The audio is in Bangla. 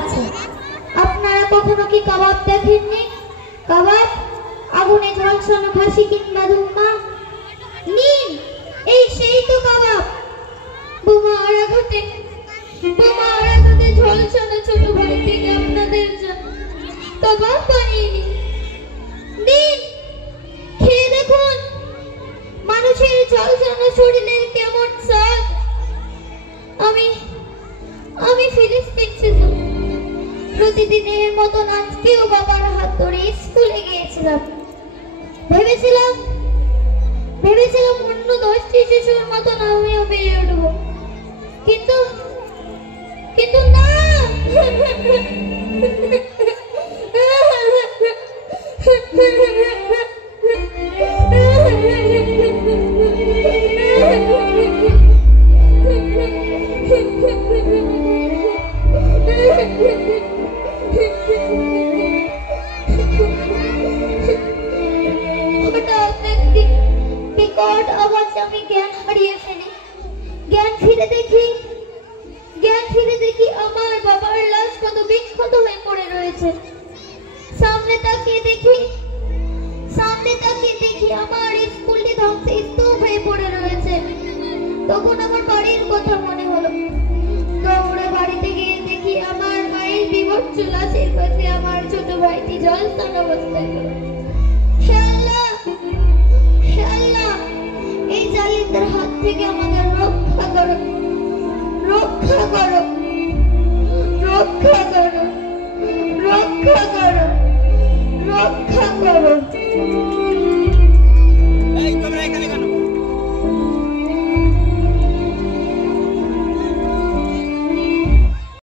আছে। আপনারা কখনো কি কাবাব দেখেননি? কাবাব, আগুনে ঝলসানো ফাঁসি কিংবা ধুমা, নিন, এই সেই তো কাবাব। বোমা আর আঘাতে ঝলসানো ছোট ভাইটিকে আপনাদের জন্য কাবাব বানিয়ে নিন, খেয়ে দেখুন মানুষের ঝলসানো শরীরের কেমন স্বাদ। আমি ফিলিস্তিন ছিল। প্রতিদিনের মতন আজকেও বাবার হাত ধরে স্কুলে গিয়েছিলাম। ভেবেছিলাম অন্য 10টি শিশুর মতন আমিও বেড়ে উঠবো, কিন্তু না। বিকট আওয়াজে আমি জ্ঞান হারিয়ে ফেলি। জ্ঞান ফিরে দেখি আমার বাবার লাশ কত বিক্ষত হয়ে পড়ে রয়েছে। সামনে তাকিয়ে দেখি আমার স্কুলটি ধ্বংসস্তূপ হয়ে পড়ে রয়েছে। তখন আমার বাড়ির কথা মনে হলো। দৌড়ে বাড়িতে গিয়ে দেখি আমার মায়ের বিভৎস লাশের পাশে আমার ছোট ভাইটি ঝলসানো অবস্থায়। হে আল্লাহ, এই জালিমদের হাত থেকে আমাদের রক্ষা করো। রক্ষা করো।